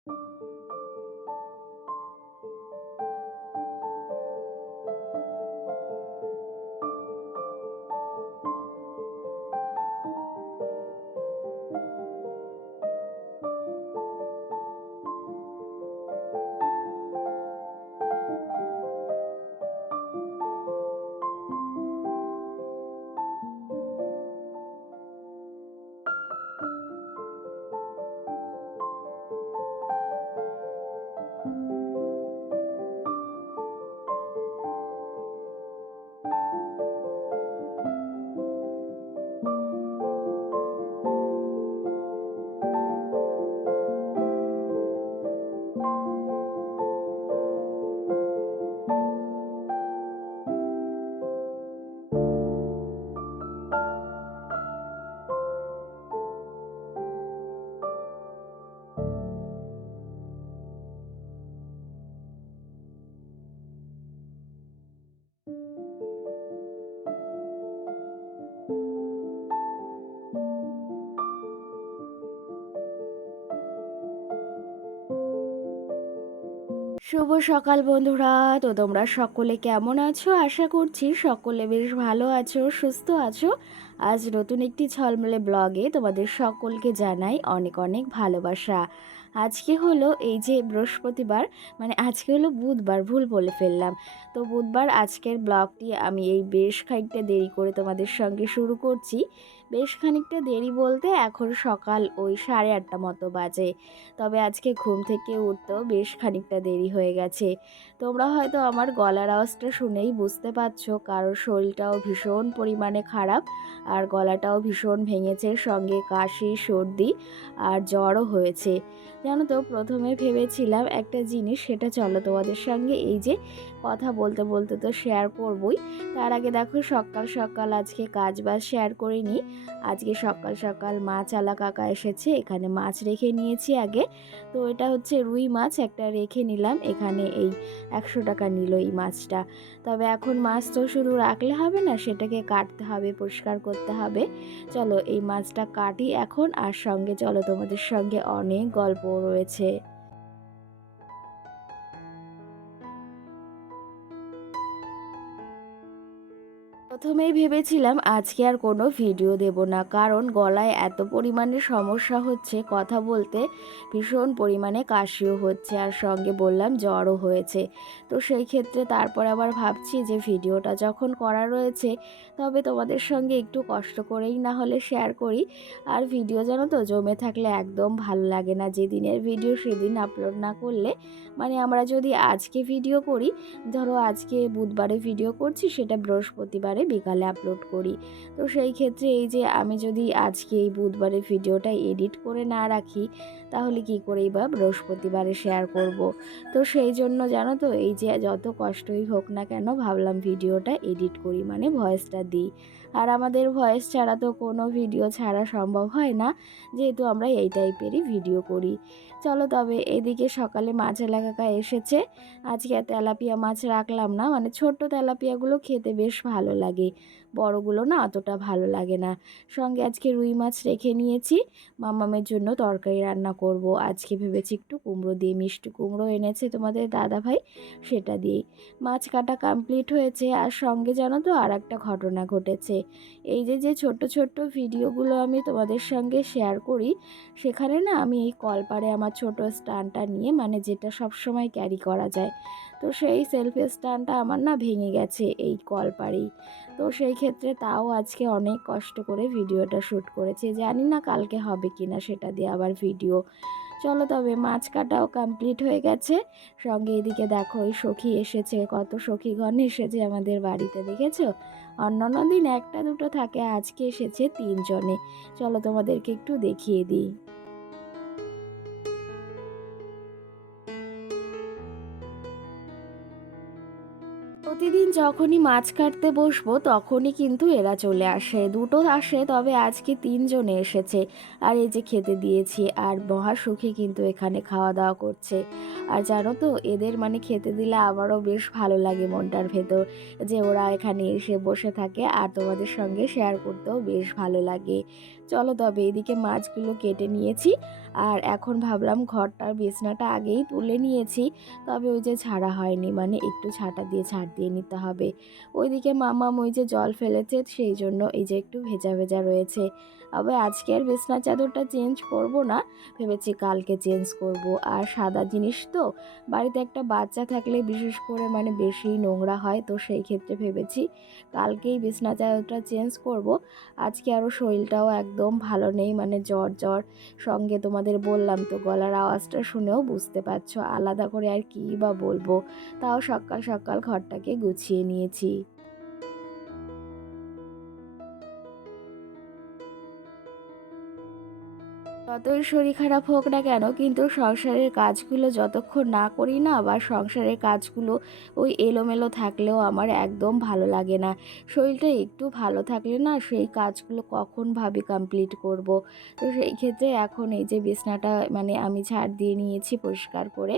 শুভ সকাল বন্ধুরা। তো তোমরা সকলে কেমন আছো? আশা করছি সকলে বেশ ভালো আছো, সুস্থ আছো। আজ নতুন একটি ঝলমলে ব্লগে তোমাদের সকলকে জানাই অনেক অনেক ভালোবাসা। আজকে হলো এই যে বৃহস্পতিবার, মানে আজকে হলো বুধবার, ভুল বলে ফেললাম। তো বুধবার আজকের ব্লগটি আমি এই বেশ খানিকটা দেরি করে তোমাদের সঙ্গে শুরু করছি। বেশ খানিকটা দেরি বলতে এখন সকাল ওই 8:30 মতো বাজে। তবে আজকে ঘুম থেকে উঠতেও বেশ খানিকটা দেরি হয়ে গেছে। তোমরা হয়তো আমার গলার আওয়াজটা শুনেই বুঝতে পারছো, কারণ শরীরটাও ভীষণ পরিমাণে খারাপ আর গলাটাও ভীষণ ভেঙেছে, সঙ্গে কাশি, সর্দি আর জ্বরও হয়েছে। জানো তো, প্রথমে ভেবেছিলাম একটা জিনিস, সেটা চলো তোমাদের সঙ্গে এই যে কথা বলতে বলতে তো শেয়ার করবই। তার আগে দেখো, সকাল সকাল আজকে কাজ বাজ শেয়ার করিনি। আজকে সকাল সকাল মাছওয়ালা কাকা এসেছে, এখানে মাছ রেখে নিয়েছি আগে। তো এটা হচ্ছে রুই মাছ, একটা রেখে নিলাম এখানে। এই 100 টাকা নিল এই মাছটা। তবে এখন মাছ তো শুধু রাখলে হবে না, সেটাকে কাটতে হবে, পরিষ্কার করতে হবে। চলো এই মাছটা কাটি এখন, আর সঙ্গে চলো তোমাদের সঙ্গে অনেক গল্প রয়েছে। প্রথমেই ভেবেছিলাম আজকে আর কোনো ভিডিও দেব না, কারণ গলায় এত পরিমাণে সমস্যা হচ্ছে, কথা বলতে ভীষণ পরিমাণে কাশিও হচ্ছে, আর সঙ্গে বললাম জ্বরও হয়েছে। তো সেই ক্ষেত্রে তারপর আবার ভাবছি যে ভিডিওটা যখন করা রয়েছে, তবে তোমাদের সঙ্গে একটু কষ্ট করেই না হলে শেয়ার করি। আর ভিডিও জানো তো, জমে থাকলে একদম ভালো লাগে না। যেদিনের ভিডিও সেদিন আপলোড না করলে, মানে আমরা যদি আজকে ভিডিও করি, ধরো আজকে বুধবারে ভিডিও করছি, সেটা বৃহস্পতিবারে বিকালে আপলোড করি। তো সেই ক্ষেত্রে এই যে আমি যদি আজকে এই বুধবারে ভিডিওটা এডিট করে না রাখি, তাহলে কি করেই বা বৃহস্পতিবারে শেয়ার করব। তো সেই জন্য জানো তো, এই যে যত কষ্টই হোক না কেন, ভাবলাম ভিডিওটা এডিট করি, মানে ভয়েসটা দিই। আর আমাদের ভয়েস ছাড়া তো কোনো ভিডিও ছাড়া সম্ভব হয় না, যেহেতু আমরা এই টাইপেরই ভিডিও করি। চলো তবে এদিকে সকালে মাছওয়ালা কাকা এসেছে। আজকে তেলাপিয়া মাছ রাখলাম না, মানে ছোট্ট তেলাপিয়াগুলো খেতে বেশ ভালো লাগে, বড়গুলো না অতটা ভালো লাগে না। সঙ্গে আজকে রুই মাছ রেখে নিয়েছি, মামামের জন্য তরকারি রান্না করব। আজকে ভেবেছি একটু কুমড়ো দিয়ে, মিষ্টি কুমড়ো এনেছে তোমাদের দাদা ভাই, সেটা দিয়েই। মাছ কাটা কমপ্লিট হয়েছে। আর সঙ্গে জানো তো আর একটা ঘটনা ঘটেছে। এই যে যে ছোট্ট ছোট্ট ভিডিওগুলো আমি তোমাদের সঙ্গে শেয়ার করি, সেখানে না আমি এই কলপারে আমার ছোট স্ট্যান্ডটা নিয়ে, মানে যেটা সব সময় ক্যারি করা যায়, তো সেই সেলফি স্ট্যান্ডটা আমার না ভেঙে গেছে এই কলপারেই। তো সেই ক্ষেত্রে তাও আজকে অনেক কষ্ট করে ভিডিওটা শ্যুট করেছি, জানি না কালকে হবে কি না সেটা দিয়ে আবার ভিডিও। চলো তবে মাছ কাটাও কমপ্লিট হয়ে গেছে। সঙ্গে এদিকে দেখো ওই সখী এসেছে, কত সখীগণ এসেছে আমাদের বাড়িতে, দেখেছো? অন্যান্য দিন একটা দুটো থাকে, আজকে এসেছে 3 জনে। চলো তোমাদেরকে একটু দেখিয়ে দিই। প্রতিদিন যখনই মাছ কাটতে বসবো, তখনই কিন্তু এরা চলে আসে, দুটো আসে, তবে আজকে 3 জনে এসেছে। আর এই যে খেতে দিয়েছি, আর মহা সুখে কিন্তু এখানে খাওয়া দাওয়া করছে। আর জানো তো, এদের মানে খেতে দিলে আমারও বেশ ভালো লাগে মনটার ভেতর, যে ওরা এখানে এসে বসে থাকে, আর তোমাদের সঙ্গে শেয়ার করতেও বেশ ভালো লাগে। চলো তবে এদিকে মাছগুলো কেটে নিয়েছি, আর এখন ভাবলাম ঘরটার বিছনাটা আগেই তুলে নিয়েছি, তবে ওই যে ঝাড়া হয়নি, মানে একটু ঝাঁটা দিয়ে ঝাড় দিয়ে নিতে হবে। ওইদিকে মাম্মাম ওই যে জল ফেলেছে, সেই জন্য এই যে একটু ভেজা ভেজা রয়েছে। তবে আজকে আর বিছনার চাদরটা চেঞ্জ করব না, ভেবেছি কালকে চেঞ্জ করব। আর সাদা জিনিস তো, বাড়িতে একটা বাচ্চা থাকলে বিশেষ করে মানে বেশি নোংরা হয়, তো সেই ক্ষেত্রে ভেবেছি কালকেই বিছনা চাদরটা চেঞ্জ করব। আজকে আরও শরীরটাও একদম ভালো নেই, মানে জ্বর জ্বর, সঙ্গে তোমাদের বললাম তো গলার আওয়াজটা শুনেও বুঝতে পারছো, আলাদা করে আর কী বা বলবো। তাও সকাল সকাল ঘরটাকে গুছিয়ে নিয়েছি। যতই শরীর খারাপ হোক না কেন, কিন্তু সংসারের কাজগুলো যতক্ষণ না করি না, বা সংসারের কাজগুলো ওই এলোমেলো থাকলেও আমার একদম ভালো লাগে না। শরীরটা একটু ভালো থাকলে না সেই কাজগুলো কখন ভাবি কমপ্লিট করব। তো সেই ক্ষেত্রে এখন এই যে বিছনাটা মানে আমি ঝাড় দিয়ে নিয়েছি পরিষ্কার করে,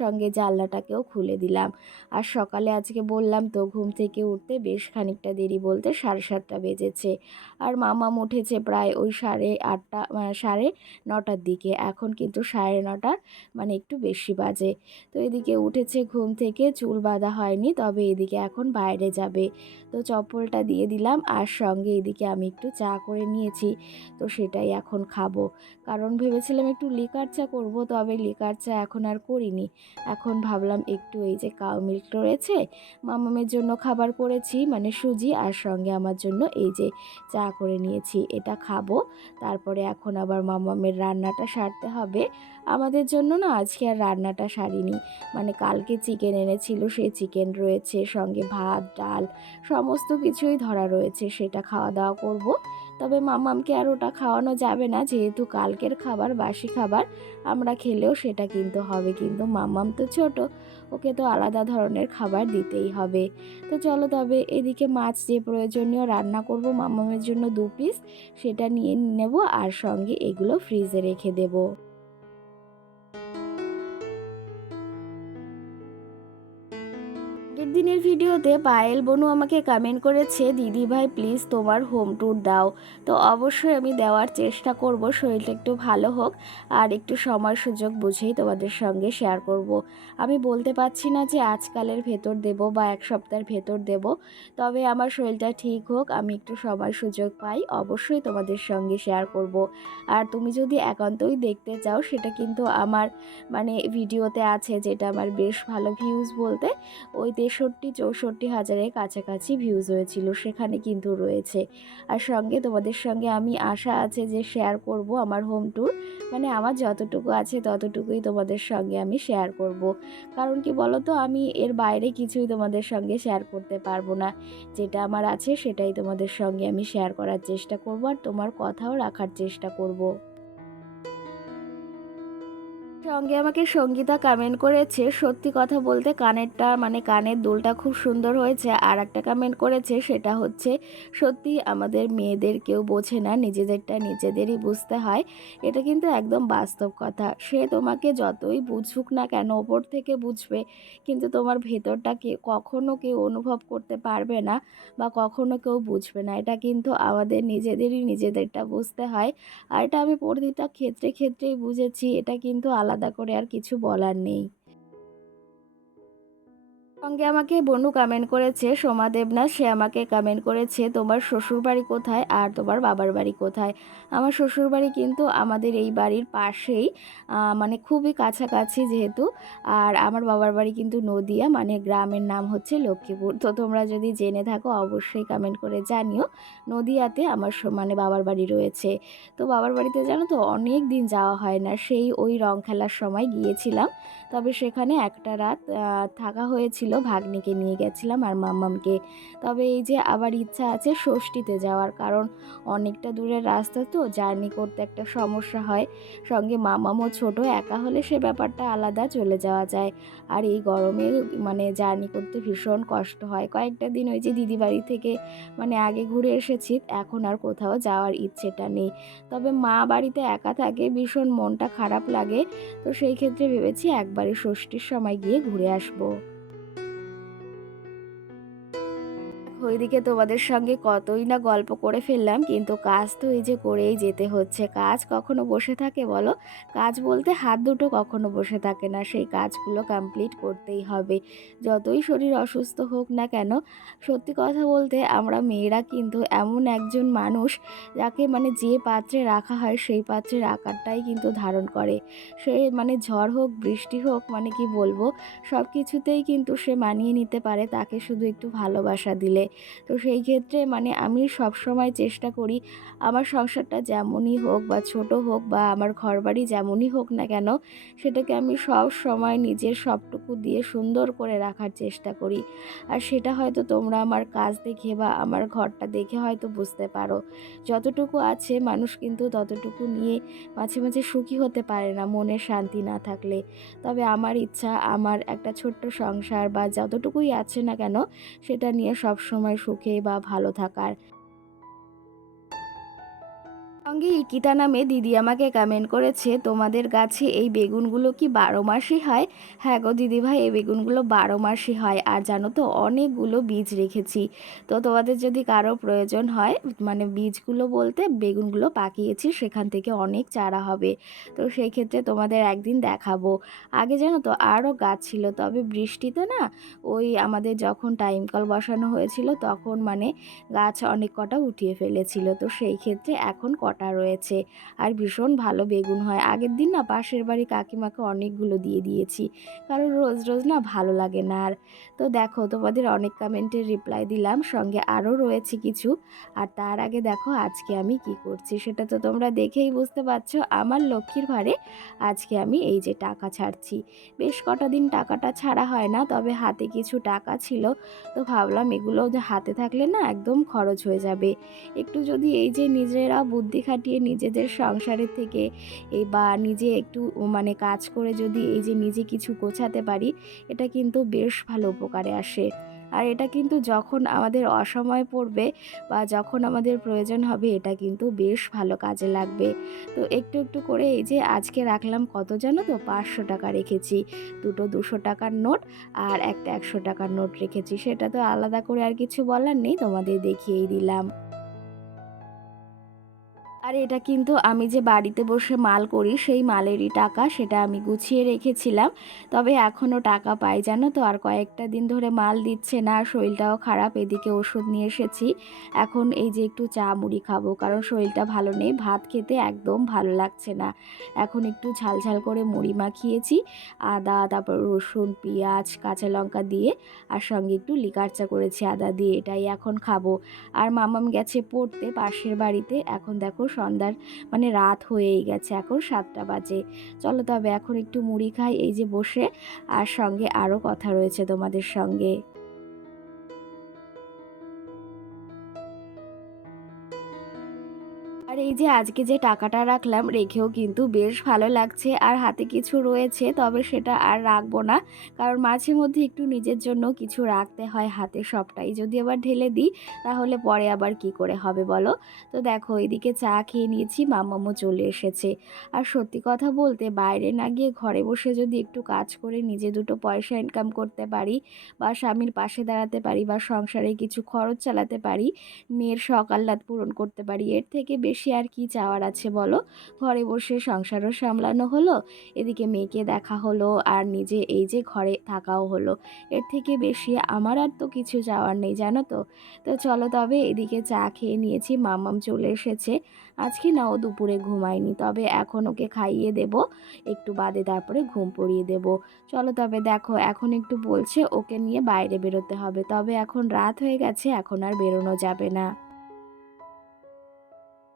সঙ্গে জানলাটাকেও খুলে দিলাম। আর সকালে আজকে বললাম তো ঘুম থেকে উঠতে বেশ খানিকটা দেরি, বলতে 7:30টা বেজেছে। আর মামাম উঠেছে প্রায় ওই 8:30 9টার দিকে, এখন কিন্তু 9:30, মানে একটু বেশি বাজে। তো এদিকে উঠেছে ঘুম থেকে, চুল বাঁধা হয়নি, তবে এদিকে এখন বাইরে যাবে। তো চপ্পলটা দিয়ে দিলাম, আর সঙ্গে এদিকে আমি একটু চা করে নিয়েছি, তো সেটাই এখন খাবো। কারণ ভেবেছিলাম একটু লিকার চা করব, তবে লিকার চা এখন আর করিনি। এখন ভাবলাম একটু এই যে কাউ মিল্ক রয়েছে, মামামের জন্য খাবার করেছি মানে সুজি, আর সঙ্গে আমার জন্য এই যে চা করে নিয়েছি, এটা খাবো। তারপরে এখন আবার মামামের রান্নাটা সারতে হবে। আমাদের জন্য না আজকে আর রান্নাটা সারিনি, মানে কালকে চিকেন এনেছিল, সেই চিকেন রয়েছে, সঙ্গে ভাত ডাল সমস্ত কিছুই ধরা রয়েছে, সেটা খাওয়া দাওয়া করব। তবে মামামকে আর ওটা খাওয়ানো যাবে না, যেহেতু কালকের খাবার বাসি খাবার, আমরা খেলেও সেটা কিন্তু হবে, কিন্তু মামাম তো ছোট, ওকে তো আলাদা ধরনের খাবার দিতেই হবে। তো চলো তবে এদিকে মাছ যে প্রয়োজনীয় রান্না করব মামামের জন্য 2 পিস, সেটা নিয়ে নেব, আর সঙ্গে এগুলো ফ্রিজে রেখে দেব। আগের দিনের ভিডিওতে পায়েল বনু আমাকে কমেন্ট করেছে, দিদি ভাই প্লিজ তোমার হোম ট্যুর দাও। তো অবশ্যই আমি দেওয়ার চেষ্টা করব, শরীরটা একটু ভালো হোক, আর একটু সময় সুযোগ বুঝেই তোমাদের সঙ্গে শেয়ার করব। আমি বলতে পারছি না যে আজকালের ভেতর দেব বা 1 সপ্তাহের ভেতর দেব, তবে আমার শরীরটা ঠিক হোক, আমি একটু সময় সুযোগ পাই, অবশ্যই তোমাদের সঙ্গে শেয়ার করব। আর তুমি যদি একান্তই দেখতে চাও, সেটা কিন্তু আমার মানে ভিডিওতে আছে, যেটা আমার বেশ ভালো ভিউজ, বলতে ওই 63-64 হাজারের কাছাকাছি ভিউজ হয়েছিল, সেখানে কিন্তু রয়েছে। আর সঙ্গে তোমাদের সঙ্গে আমি আশা আছে যে শেয়ার করব আমার হোম ট্যুর, মানে আমার যতটুকু আছে ততটুকুই তোমাদের সঙ্গে আমি শেয়ার করব। কারণ কি বলো তো, আমি এর বাইরে কিছুই তোমাদের সঙ্গে শেয়ার করতে পারবো না, যেটা আমার আছে সেটাই তোমাদের সঙ্গে আমি শেয়ার করার চেষ্টা করব, আর তোমার কথাও রাখার চেষ্টা করব। সঙ্গে আমাকে সঙ্গীতা কমেন্ট করেছে, সত্যি কথা বলতে কানেরটা মানে কানের দুলটা খুব সুন্দর হয়েছে। আর একটা কমেন্ট করেছে, সেটা হচ্ছে সত্যি আমাদের মেয়েদের কেউ বোঝে না, নিজেদেরটা নিজেদেরই বুঝতে হয়। এটা কিন্তু একদম বাস্তব কথা। সে তোমাকে যতই বুঝুক না কেন, ওপর থেকে বুঝবে, কিন্তু তোমার ভেতরটাকে কখনো কেউ অনুভব করতে পারবে না, বা কখনো কেউ বুঝবে না। এটা কিন্তু আমাদের নিজেদেরই নিজেদেরটা বুঝতে হয়। আর এটা আমি প্রতিটা ক্ষেত্রে ক্ষেত্রেই বুঝেছি, এটা কিন্তু আলাদা করে আর কিছু বলার নেই। সঙ্গে আমাকে বনু কমেন্ট করেছে, সোমা দেবনাথ, সে আমাকে কমেন্ট করেছে তোমার শ্বশুরবাড়ি কোথায় আর তোমার বাবার বাড়ি কোথায়। আমার শ্বশুরবাড়ি কিন্তু আমাদের এই বাড়ির পাশেই, মানে খুবই কাছাকাছি যেহেতু। আর আমার বাবার বাড়ি কিন্তু নদিয়া, মানে গ্রামের নাম হচ্ছে লক্ষ্মীপুর। তো তোমরা যদি জেনে থাকো অবশ্যই কমেন্ট করে জানিও। নদিয়াতে আমার মানে বাবার বাড়ি রয়েছে। তো বাবার বাড়িতে জানো তো অনেক দিন যাওয়া হয় না, সেই ওই রং খেলার সময় গিয়েছিলাম। তবে সেখানে একটা রাত থাকা হয়েছিল, ভাগ্নিকে নিয়ে গেছিলাম আর মাম্মামকে। তবে এই যে আবার ইচ্ছা আছে ষষ্ঠীতে যাওয়ার, কারণ অনেকটা দূরের রাস্তা তো, জার্নি করতে একটা সমস্যা হয়। সঙ্গে মাম্মামও ছোট, একা হলে সে ব্যাপারটা আলাদা, চলে যাওয়া যায়। আর এই গরমে মানে জার্নি করতে ভীষণ কষ্ট হয়। কয়েকটা দিন ওই যে দিদি বাড়ি থেকে মানে আগে ঘুরে এসেছি, এখন আর কোথাও যাওয়ার ইচ্ছেটা নেই। তবে মা বাড়িতে একা থাকে, ভীষণ মনটা খারাপ লাগে। তো সেই ক্ষেত্রে ভেবেছি একবারে ষষ্ঠীর সময় গিয়ে ঘুরে আসবো। ওইদিকে তোমাদের সঙ্গে কতই না গল্প করে ফেললাম, কিন্তু কাজ তো এই যে করেই যেতে হচ্ছে। কাজ কখনো বসে থাকে বলো? কাজ বলতে হাত দুটো কখনো বসে থাকে না, সেই কাজগুলো কমপ্লিট করতেই হবে, যতই শরীর অসুস্থ হোক না কেন। সত্যি কথা বলতে আমরা মেয়েরা কিন্তু এমন একজন মানুষ যাকে মানে যে পাত্রে রাখা হয় সেই পাত্রের আকারটাই কিন্তু ধারণ করে। সে মানে ঝড় হোক বৃষ্টি হোক, মানে কি বলবো, সব কিছুতেই কিন্তু সে মানিয়ে নিতে পারে, তাকে শুধু একটু ভালোবাসা দিলে। তো সেই ক্ষেত্রে মানে আমি সবসময় চেষ্টা করি আমার সংসারটা যেমনই হোক বা ছোট হোক বা আমার ঘরবাড়ি যেমনই হোক না কেন, সেটাকে আমি সব সময় নিজের সবটুকু দিয়ে সুন্দর করে রাখার চেষ্টা করি। আর সেটা হয়তো তোমরা আমার কাজ দেখে বা আমার ঘরটা দেখে হয়তো বুঝতে পারো। যতটুকু আছে মানুষ কিন্তু ততটুকু নিয়ে মাঝে মাঝে সুখী হতে পারে না, মনের শান্তি না থাকলে। তবে আমার ইচ্ছা আমার একটা ছোট্ট সংসার বা যতটুকুই আছে না কেন, সেটা নিয়ে সবসময় সুখে বা ভালো থাকার। সঙ্গে ইকিতা নামে দিদি আমাকে কমেন্ট করেছে, তোমাদের গাছে এই বেগুনগুলো কি 12 মাসই হয়? হ্যাঁ গো দিদিভাই, এই বেগুনগুলো 12 মাসই হয়। আর জানো তো অনেকগুলো বীজ রেখেছি, তো তোমাদের যদি কারো প্রয়োজন হয়, মানে বীজগুলো বলতে বেগুনগুলো পাকিয়েছি, সেখান থেকে অনেক চারা হবে। তো সেই ক্ষেত্রে তোমাদের একদিন দেখাবো। আগে জানো তো আরও গাছ ছিল, তবে বৃষ্টিতে না, ওই আমাদের যখন টাইম কল বসানো হয়েছিল তখন মানে গাছ অনেক কটা উঠিয়ে ফেলেছিল, তো সেই ক্ষেত্রে এখন কটা রয়েছে। আর ভীষণ ভালো বেগুন হয়। আগের দিন না পাশের বাড়ি কাকিমাকে অনেকগুলো দিয়ে দিয়েছি, কারণ রোজ রোজ না ভালো লাগে না আর। তো দেখো তোমাদের অনেক কমেন্টের রিপ্লাই দিলাম, সঙ্গে আরও রয়েছে কিছু। আর তার আগে দেখো আজকে আমি কি করছি সেটা তো তোমরা দেখেই বুঝতে পারছো। আমার লক্ষ্মীর ভারে আজকে আমি এই যে টাকা ছাড়ছি। বেশ কটা দিন টাকাটা ছাড়া হয় না, তবে হাতে কিছু টাকা ছিল, তো ভাবলাম এগুলো যে হাতে থাকলে না একদম খরচ হয়ে যাবে। একটু যদি এই যে নিজেরা বুদ্ধি খাটিয়ে নিজেদের সংসারের থেকে এই বা নিজে একটু মানে কাজ করে যদি এই যে নিজে কিছু গোছাতে পারি, এটা কিন্তু বেশ ভালো উপকারে আসে। আর এটা কিন্তু যখন আমাদের অসময় পড়বে বা যখন আমাদের প্রয়োজন হবে, এটা কিন্তু বেশ ভালো কাজে লাগবে। তো একটু একটু করে এই যে আজকে রাখলাম কত জানো তো, 500 টাকা রেখেছি। দুটো 200 টাকার নোট আর একটা 100 টাকার নোট রেখেছি, সেটা তো আলাদা করে আর কিছু বলার নেই, তোমাদের দেখিয়েই দিলাম। আর এটা কিন্তু আমি যে বাড়িতে বসে মাল করি সেই মালেরই টাকা, সেটা আমি গুছিয়ে রেখেছিলাম। তবে এখনও টাকা পাই জানো তো, আর কয়েকটা দিন ধরে মাল দিচ্ছে না, শরীরটাও খারাপ, এদিকে ওষুধ নিয়ে এসেছি। এখন এই যে একটু চা মুড়ি খাবো, কারণ শরীরটা ভালো নেই, ভাত খেতে একদম ভালো লাগছে না। এখন একটু ঝাল ঝাল করে মুড়ি মাখিয়েছি, আদা, তারপর রসুন, পেঁয়াজ, কাঁচা লঙ্কা দিয়ে, আর সঙ্গে একটু লিকার চা করেছি আদা দিয়ে, এটাই এখন খাবো। আর মামাম গেছে পড়তে পাশের বাড়িতে, এখন দেখো সন্ধ্যার মানে রাত হয়েই গেছে, এখন 7টা বাজে। চলো তবে এখন একটু মুড়ি খাই এই যে বসে, আর সঙ্গে আরও কথা রয়েছে তোমাদের সঙ্গে। আর এই যে আজকে যে টাকাটা রাখলাম, রেখেও কিন্তু বেশ ভালো লাগছে। আর হাতে কিছু রয়েছে, তবে সেটা আর রাখবো না, কারণ মাঝে মধ্যে একটু নিজের জন্য কিছু রাখতে হয় হাতে। সবটাই যদি আবার ঢেলে দিই, তাহলে পরে আবার কি করে হবে বলো? তো দেখো এদিকে চা খেয়ে নিয়েছি, মাম্মামও চলে এসেছে। আর সত্যি কথা বলতে বাইরে না গিয়ে ঘরে বসে যদি একটু কাজ করে নিজে দুটো পয়সা ইনকাম করতে পারি, বা স্বামীর পাশে দাঁড়াতে পারি, বা সংসারে কিছু খরচ চালাতে পারি, মেয়ের শখ আহ্লাদ পূরণ করতে পারি, এর থেকে বেশি আর কি চাওয়ার আছে বলো? ঘরে বসে সংসারও সামলানো হলো, এদিকে মেয়েকে দেখা হলো, আর নিজে এই যে ঘরে থাকাও হলো। এর থেকে বেশি আমার আর তো কিছু চাওয়ার নেই জানো তো। তো চলো তবে এদিকে চা খেয়ে নিয়েছি, মাম্মাম চলে এসেছে। আজকে না ও দুপুরে ঘুমায়নি, তবে এখন ওকে খাইয়ে দেব, একটু বাদে তারপরে ঘুম পড়িয়ে দেব। চলো তবে দেখো এখন একটু বলছে ওকে নিয়ে বাইরে বেরোতে হবে, তবে এখন রাত হয়ে গেছে, এখন আর বেরোনো যাবে না।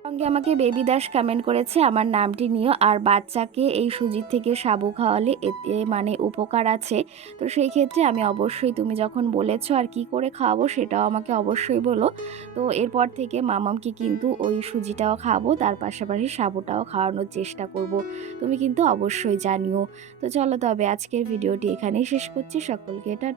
সঙ্গে আমাকে বেবি দাস কমেন্ট করেছে আমার নামটি নিও, আর বাচ্চাকে এই সুজির থেকে সাবু খাওয়ালে এতে মানে উপকার আছে। তো সেই ক্ষেত্রে আমি অবশ্যই, তুমি যখন বলেছো আর কি করে খাওয়াবো সেটাও আমাকে অবশ্যই বলো। তো এরপর থেকে মামামকে কিন্তু ওই সুজিটাও খাওয়াবো, তার পাশাপাশি সাবুটাও খাওয়ানোর চেষ্টা করব। তুমি কিন্তু অবশ্যই জানিও। তো চলো তবে আজকের ভিডিওটি এখানেই শেষ করছি, সকলকে টাটা।